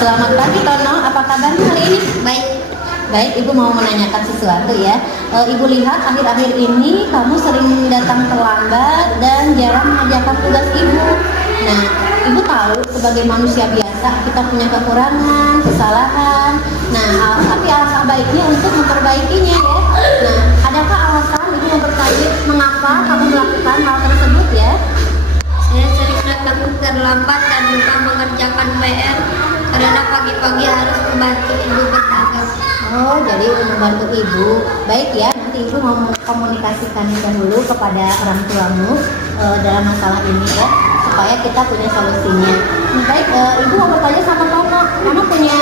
Selamat pagi Tono, apa kabarnya hari ini? Baik. Baik, Ibu mau menanyakan sesuatu ya. Ibu lihat akhir-akhir ini kamu sering datang terlambat dan jarang mengerjakan tugas Ibu. Nah, Ibu tahu sebagai manusia biasa kita punya kekurangan, kesalahan. Nah, tapi alangkah baiknya untuk memperbaikinya ya. Nah, adakah alasan Ibu mau bertanya mengapa kamu melakukan hal tersebut ya? Saya sering datang terlambat dan lupa mengerjakan PR karena pagi-pagi harus membantu ibu berdagang. Oh, jadi membantu ibu. Baik ya, nanti ibu mau mengkomunikasikan dahulu kepada orang tuamu dalam masalah ini ya, supaya kita punya solusinya. Baik, ibu mau bertanya sama Tono. Tono punya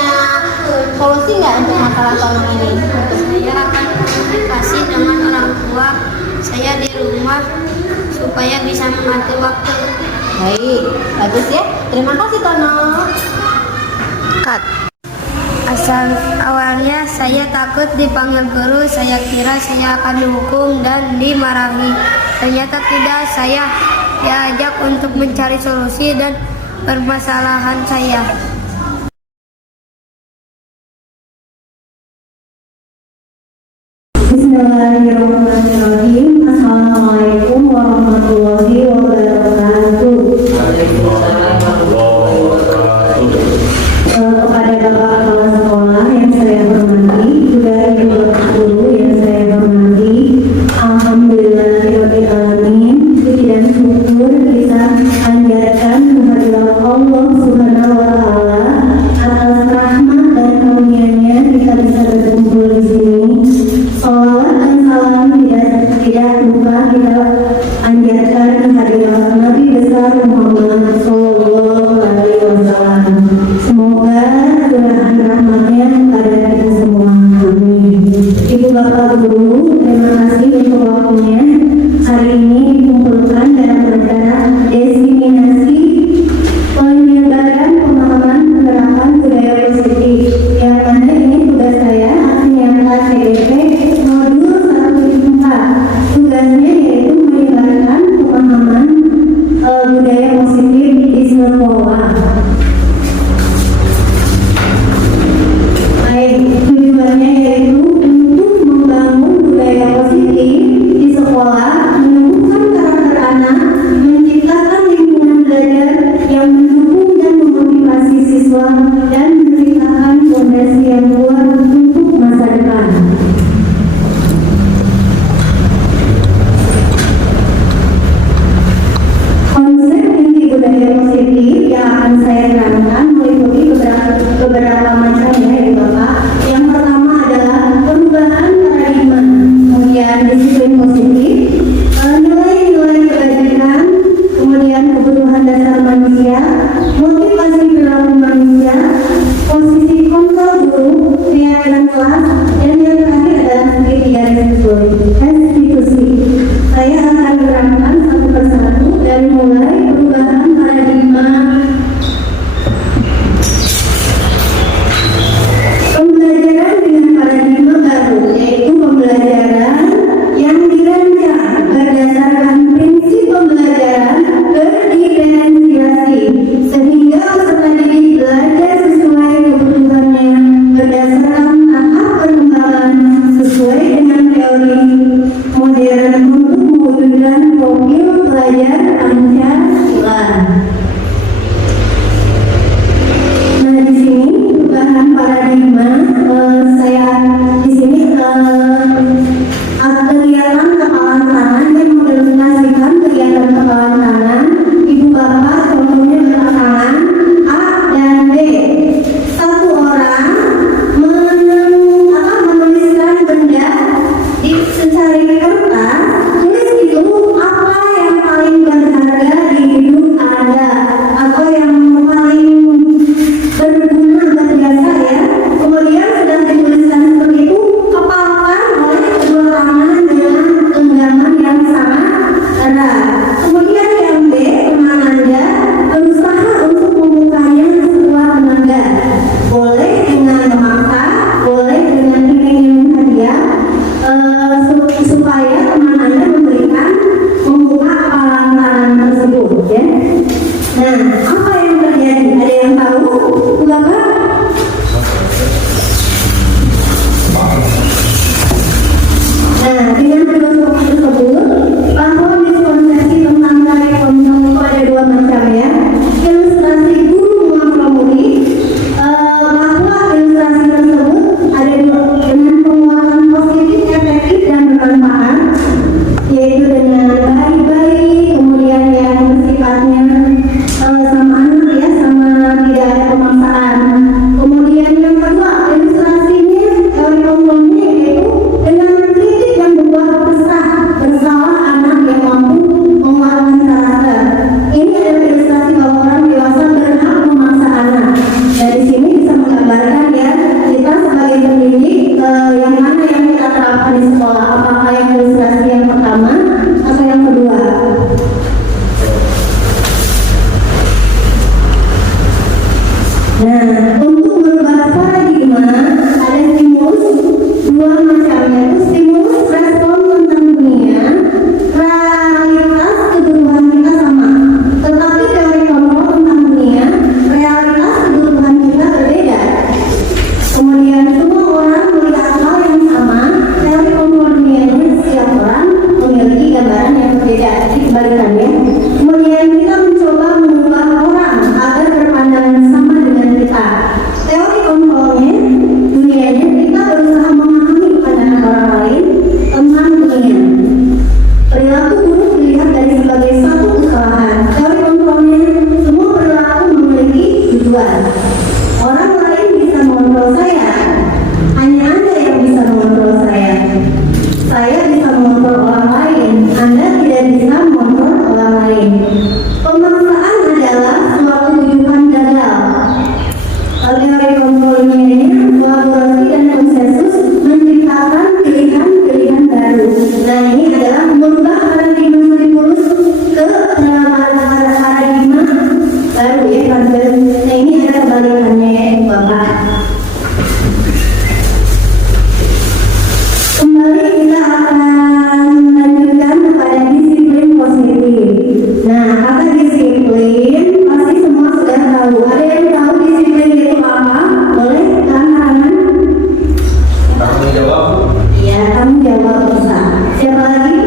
solusi nggak untuk masalah Tono ini? Saya akan komunikasi dengan orang tua saya di rumah supaya bisa mengatur waktu. Baik, bagus ya. Terima kasih Tono. Cut. Awalnya saya takut dipanggil guru, saya kira saya akan dihukum dan dimarahi. Ternyata tidak, saya diajak untuk mencari solusi dan permasalahan saya. Bismillahirrahmanirrahim. Assalamualaikum warahmatullahi wabarakatuh. Kepada Bapak Kepala Sekolah yang saya hormati, juga Ibu Guru yang saya hormati, alhamdulillahirabbil alamin. Puji dan syukur kita panjatkan kehadirat Allah Subhanahu wa taala atas rahmat dan karunia-Nya kita bisa berkumpul di sini. Salawat dan salam tidak kebalikannya. Kemudian kita mencoba mengubah orang agar berpandangan sama dengan kita. Teori kontrolnya, dunianya kita berusaha memahami pandangan orang lain tentang dunia. Perilaku buruk dilihat dari sebagai satu kesalahan. Teori kontrolnya, semua perilaku memiliki tujuan. Orang lain bisa mengontrol saya, hanya Anda yang bisa mengontrol saya. Saya bisa mengontrol orang lain, Anda tidak bisa mengontrol orang lain. Pemaksaan adalah suatu tujuan gagal. Teori kontrolnya ini, kolaborasi dan konsensus menciptakan pilihan-pilihan baru. Nah, ini adalah mengubah paradigma stimulus ke paradigma baru ya. Nah, ini ada kebalikannya Bapak. Kembali kita akan lanjutkan kepada disiplin positif. Nah, kata disiplin pasti semua sudah tahu. Ada yang tahu disiplin itu apa? Boleh tangan. Kamu jawab. Iya, kamu jawab bisa. Siapa lagi?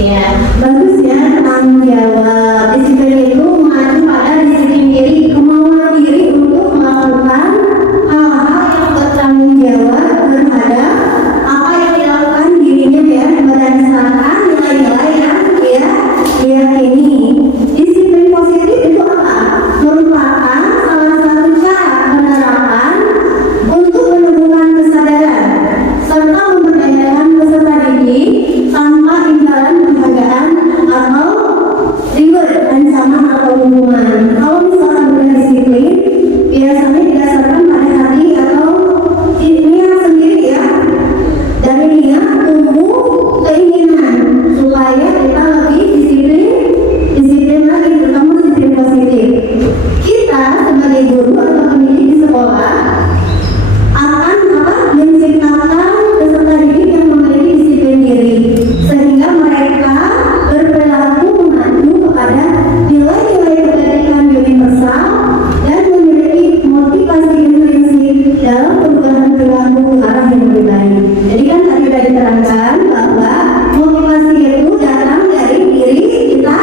Ya, bagus ya, tanggung jawab. Disiplin itu mengacu pada disiplin diri, kemauan diri untuk melakukan hal-hal yang bertanggung jawab terhadap apa yang dilakukan dirinya ya, berdasarkan nilai-nilai yang dia yakini. Disiplin positif itu apa? Merupakan salah satu cara penerapan untuk menumbuhkan kesadaran serta memberdayakan peserta didik tanpa imbalan penghargaan atau reward, ancaman atau hukuman. Kalau misalkan berdisiplin, biasanya didasarkan pada hati atau niat sendiri ya. Dari niat tumbuh keinginan supaya kita lebih disiplin lagi, terutama disiplin positif. Kita sebagai guru atau pendidik di sekolah akan menciptakan peserta didik yang memiliki disiplin diri, sehingga mereka berperilaku mengacu kepada nilai-nilai kebaikan universal dan memiliki motivasi intrinsik dalam perubahan perilaku ke arah yang lebih baik. Jadi kan tadi sudah diterangkan bahwa motivasi itu datang dari diri kita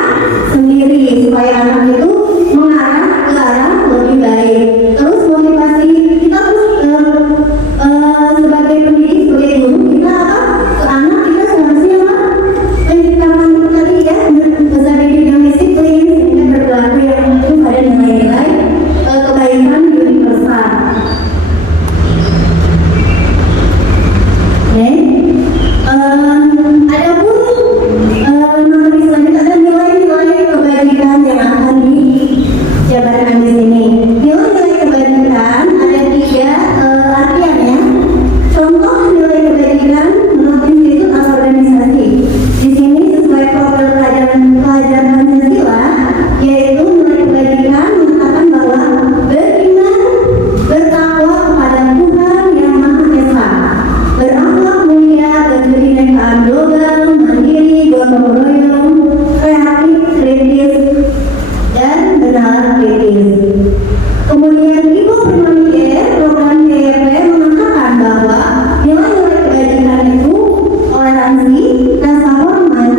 sendiri supaya anak itu mengarah ke arah lebih baik. Terus motivasi kita sebagai pendidik, sebagai guru, kita ke anak kita seharusnya menciptakan itu tadi ya, peserta didik yang disiplin sehingga berperilaku yang mengacu pada nilai-nilai kebaikan universal. Oke. Adapun materi selanjutnya ada nilai-nilai kebajikan yang akan dijabarkan di sini. Nilai-nilai kebajikan ada 3 artian ya. Contoh nilai kebajikan menurut institut atau organisasi. Di sini sesuai profil pelajaran Pancasila, yaitu nilai kebajikan menyatakan bahwa beriman, bertakwa kepada Tuhan yang Maha Esa, berakhlak mulia, berkebinekaan global, mandiri, gotong royong, kreatif, kritis, dan benar kritis. Kemudian Ibu Primanier program TEP mengatakan bahwa nilai-nilai kebajikan itu toleransi, rasa hormat,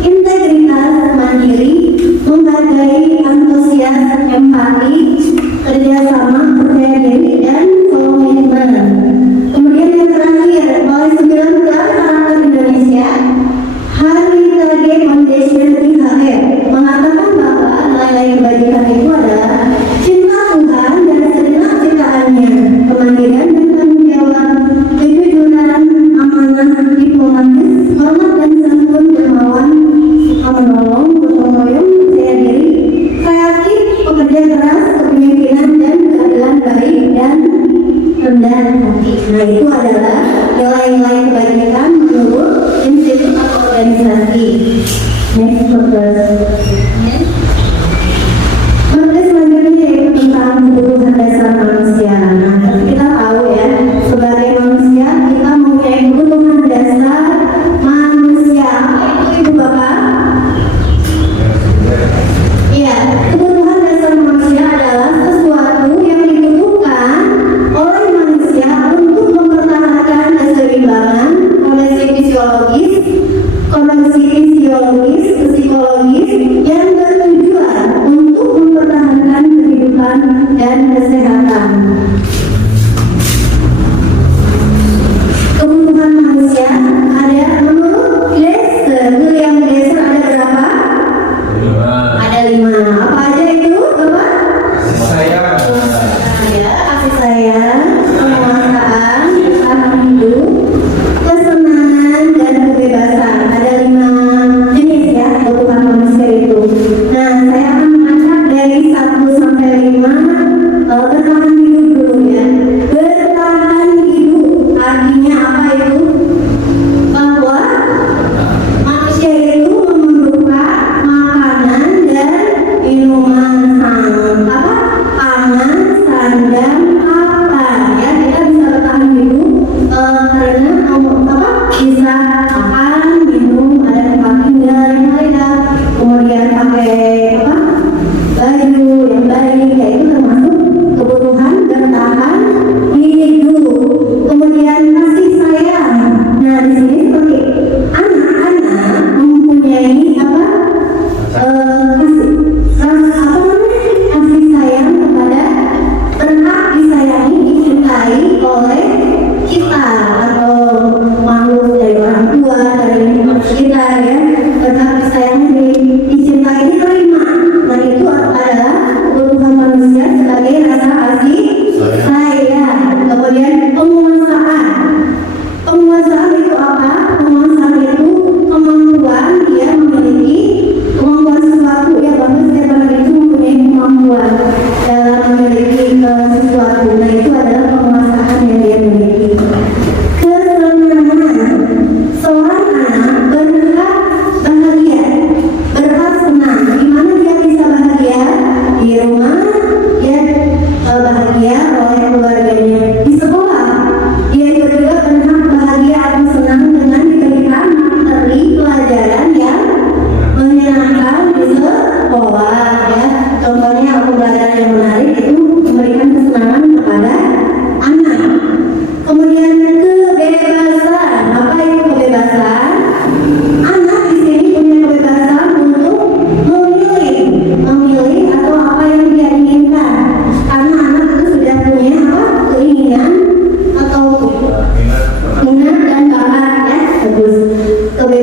integritas, mandiri, menghargai, antusias, empati, kerjasama, percaya diri, dan komitmen. Kemudian yang terakhir, oleh 19 karakter Indonesia, Heritage Foundation IHF mengatakan bahwa nilai-nilai kebajikan itu adalah cinta Tuhan dan segenap ciptaannya, kemandirian dan tanggung jawab, kejujuran, amanah, diplomatis, hormat dan santun, dermawan, suka menolong, gotong royong, percaya diri, kreatif, pekerja keras, kepemimpinan, dan keadilan baik dan rendah hati. Nah, itu adalah nilai-nilai kebajikan menurut institut atau organisasi. Next purpose. Materi selanjutnya yaitu tentang kebutuhan dasar manusia. Nah, kita tahu ya, sebagai manusia kita mempunyai kebutuhan dasar manusia. Apa itu Ibu Bapak? Iya, kebutuhan dasar manusia adalah sesuatu yang dibutuhkan oleh manusia untuk mempertahankan keseimbangan kondisi fisiologis,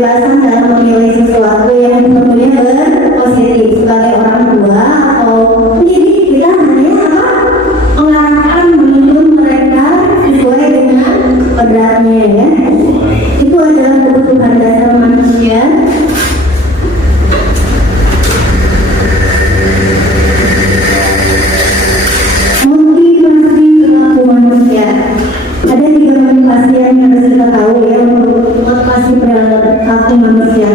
kebebasan dalam memilih sesuatu yang tentunya berpositif sebagai orang tua atau pendidik. Kita hanya apa? Mengarahkan, menuntun mereka sesuai dengan kodratnya ya. Itu adalah kebutuhan dasar manusia. Motivasi perilaku manusia. Ada 3 motivasi yang harus kita tahu ya untuk motivasi perilaku manusia.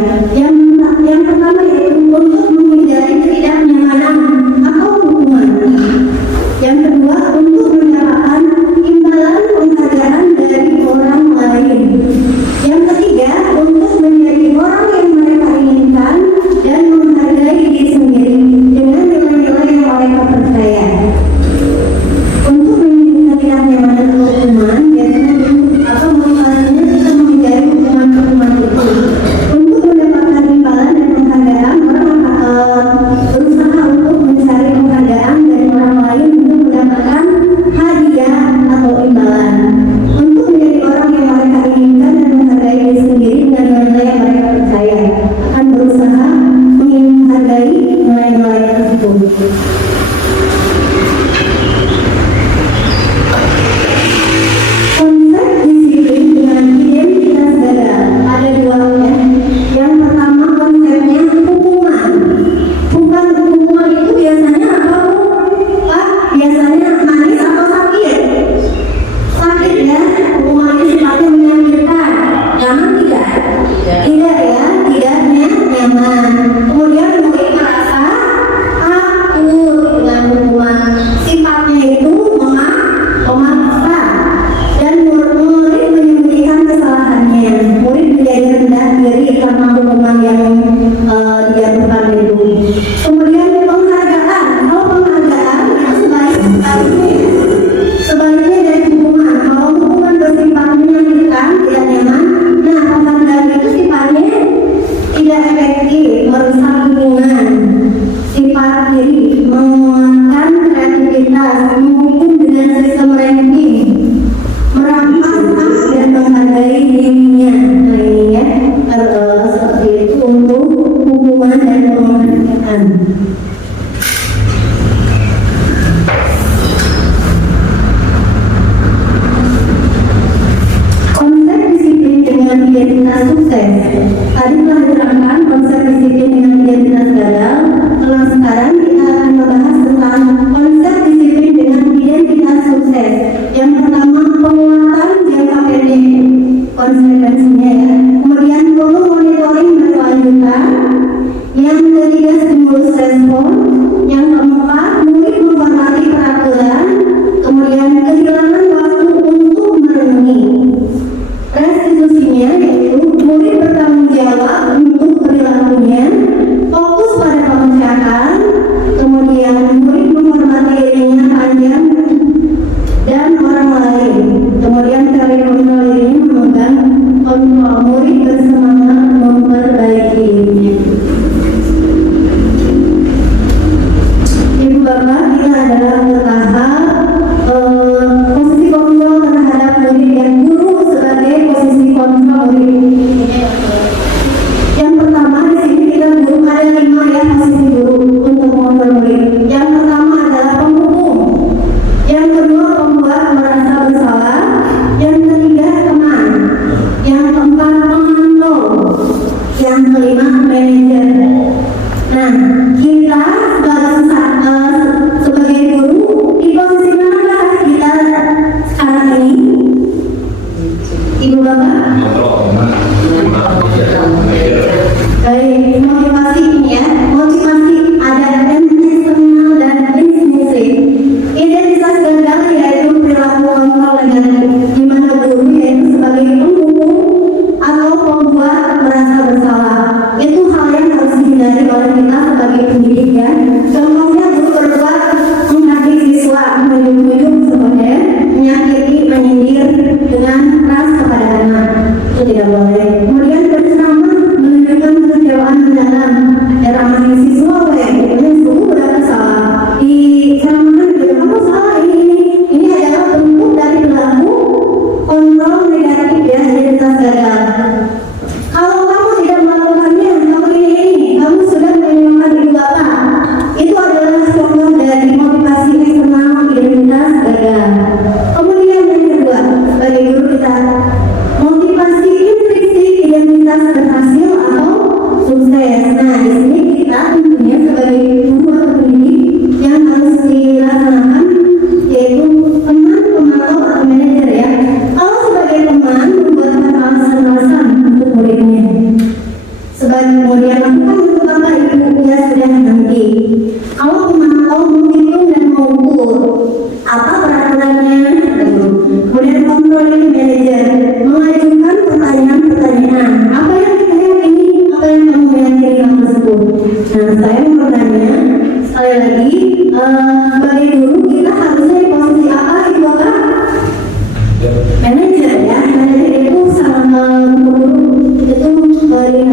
Yang pertama yaitu untuk menghindari ketidaknyamanan atau hukuman. Yang kedua untuk mendapatkan imbalan penghargaan dari orang lain. Yang ketiga untuk menjadi orang yang mereka inginkan dan menghargai diri sendiri dengan nilai-nilai yang mereka percaya. Untuk menghindari ketidaknyamanan atau hukuman, biasanya motivasinya kita menghindari hukuman itu. Untuk mendapatkan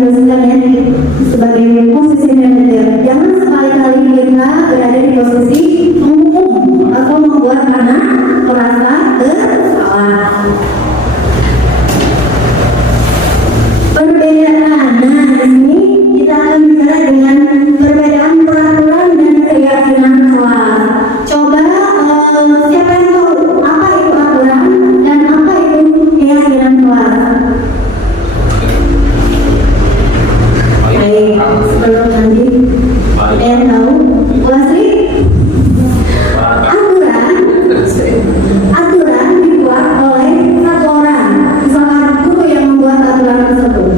teruskan ya sebagai posisi manajer. Jangan sekali-kali kita berada di posisi menghukum atau membuat anak merasa bersalah. Perbedaan. Nah, di sini kita akan bicara dengan perbedaan peraturan dan keyakinan kelas. Coba siapa yang tahu apa itu aturan dan apa itu keyakinan kelas? Baik, sebelum nanti ada yang tahu, Bu Asri? Aturan dibuat oleh satu orang, misalkan guru yang membuat aturan tersebut.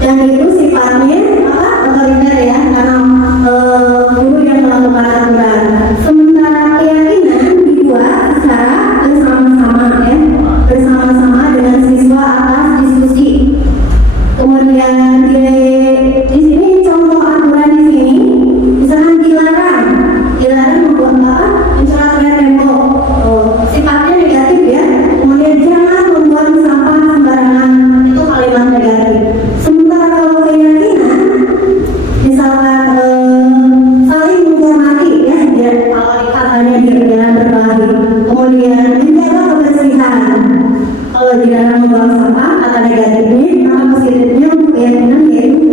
Dan itu sifatnya apa? Otoriter ya, karena guru yang melakukan aturan. Sementara keyakinan dibuat secara bersama-sama ya, bersama-sama dengan siswa atas diskusi. Kemudian di sini contoh aturan di sini, misalkan dilarang membuat apa? Mencoret tembok. Sifatnya negatif ya. Kemudian jangan membuang sampah sembarangan, itu kalimat negatif. Sementara kalau keyakinan, misalkan saling menghormati ya, kalau katanya di jalan berbagi. Kemudian menjaga kebersihan. Kalau dilarang membuang sampah, kata negatifnya, maka positifnya untuk keyakinan yaitu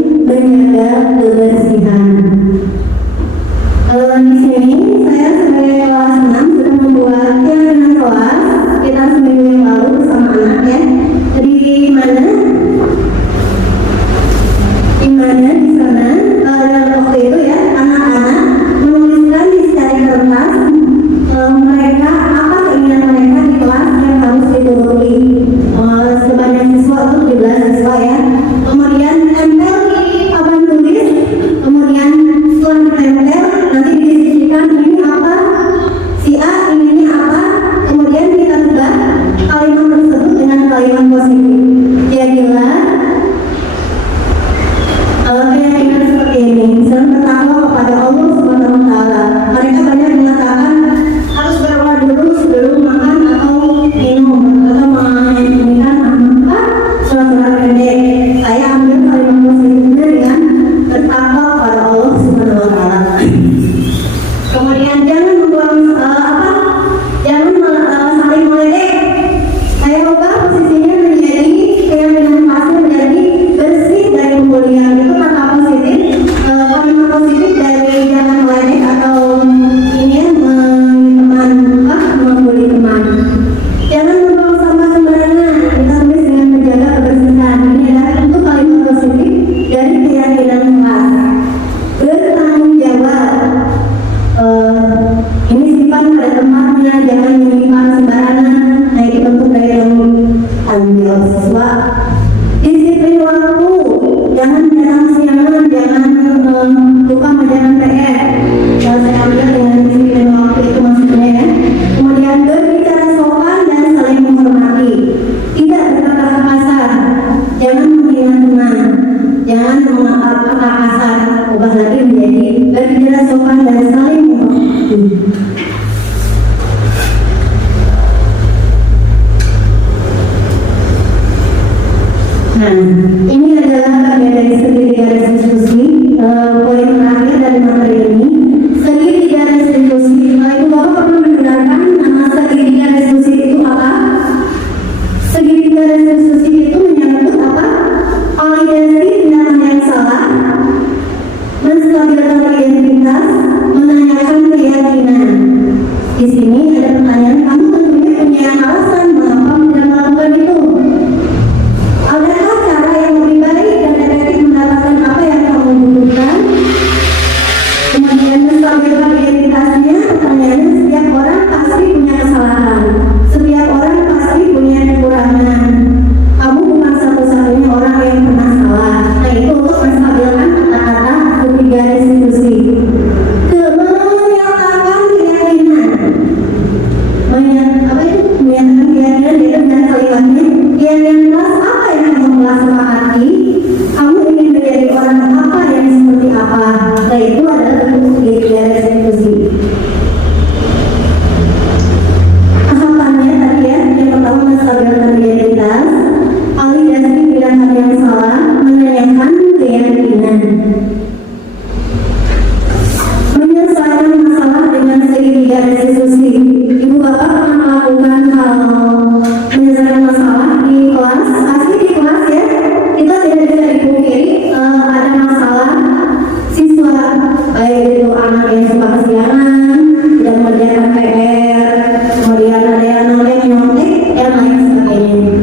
anak yang suka kesiangan, tidak mengerjakan PR, kemudian ada yang nyontek, dan lain sebagainya.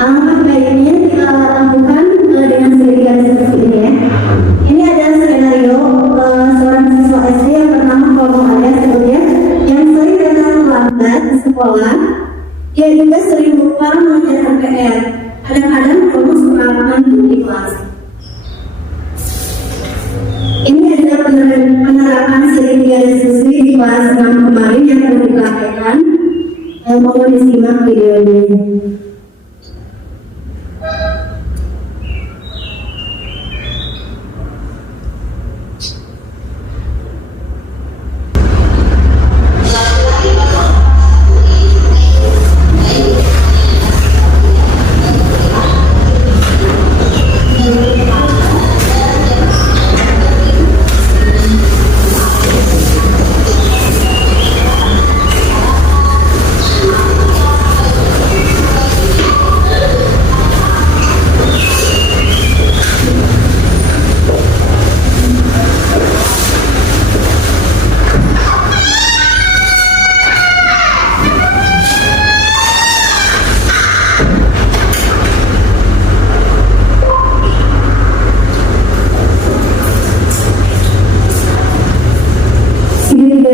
Alangkah baiknya kita lakukan dengan segitiga seperti ini ya. Ini ada skenario seorang siswa SD yang bernama Komo alias sebutnya, yang sering datang terlambat ke sekolah. Dia juga sering lupa mengerjakan PR. Kadang-kadang Komo suka ngantuk di kelas. Ini adalah penerapan segitiga diskusi di kelas 6 kemarin yang perlu dipraktekkan. Mohon disimak videonya.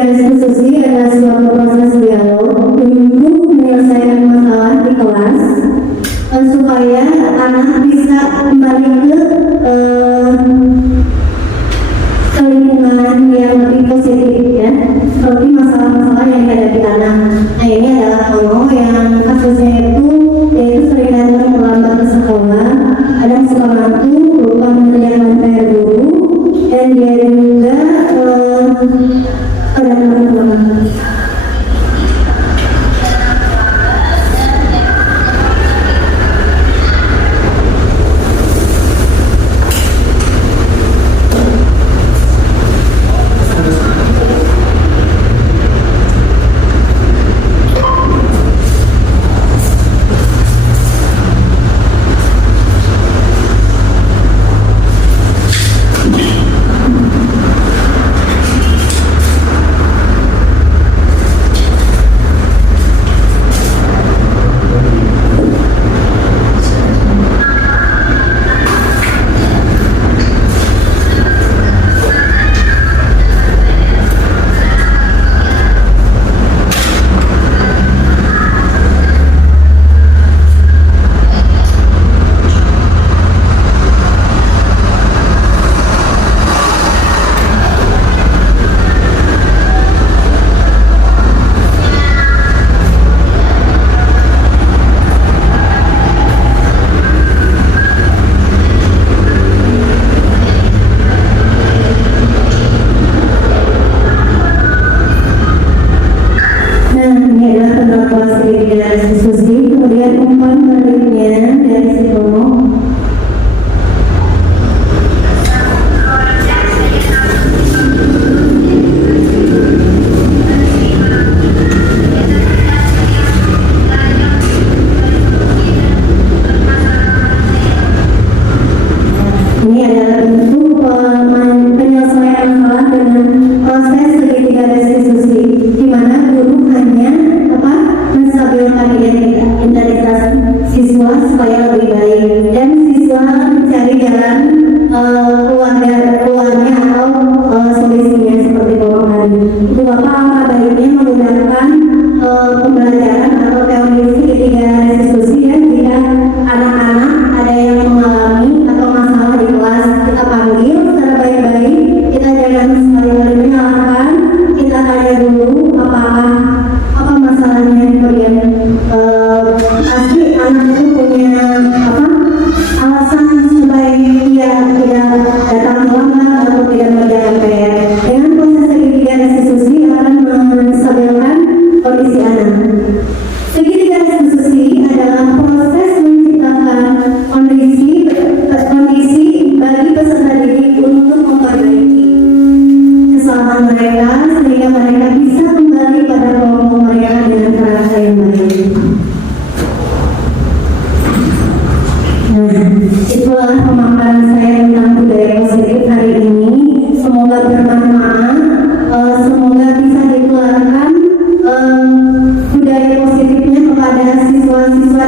Diskusi adalah suatu proses dialog untuk menyelesaikan masalah di kelas supaya anak bisa kembali ke lingkungan yang lebih positif ya, seperti masalah-masalah yang dihadapi anak. Nah ini adalah Komo yang kasusnya yaitu sering datang terlambat ke sekolah, kadang suka ngantuk, lupa mengerjakan PR guru, dan dia juga diskusi, kemudian umpan baliknya dari si Komo. Ini adalah bentuk penyelesaian masalah dengan proses segitiga diskusi, di mana guru hanya menstabilkan identitas siswa supaya lebih baik, dan siswa mencari jalan keluarnya atau solusinya seperti Komo tadi. Itu Bapak angka baiknya menggunakan pembelajaran atau teori segitiga diskusi ya, jika anak-anak ada yang mengalami atau masalah di kelas, kita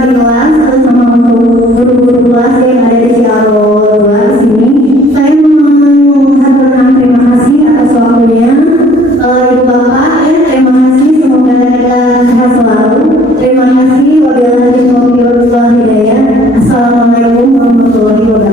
wali kelas sama untuk guru-guru kelas yang ada di Ciaro 2 di sini. Saya mengaturkan terima kasih atas waktunya. Ibu Bapak, terima kasih, semoga kita sehat selalu. Terima kasih, wabillahi taufiq wal hidayah. Assalamualaikum warahmatullahi wabarakatuh.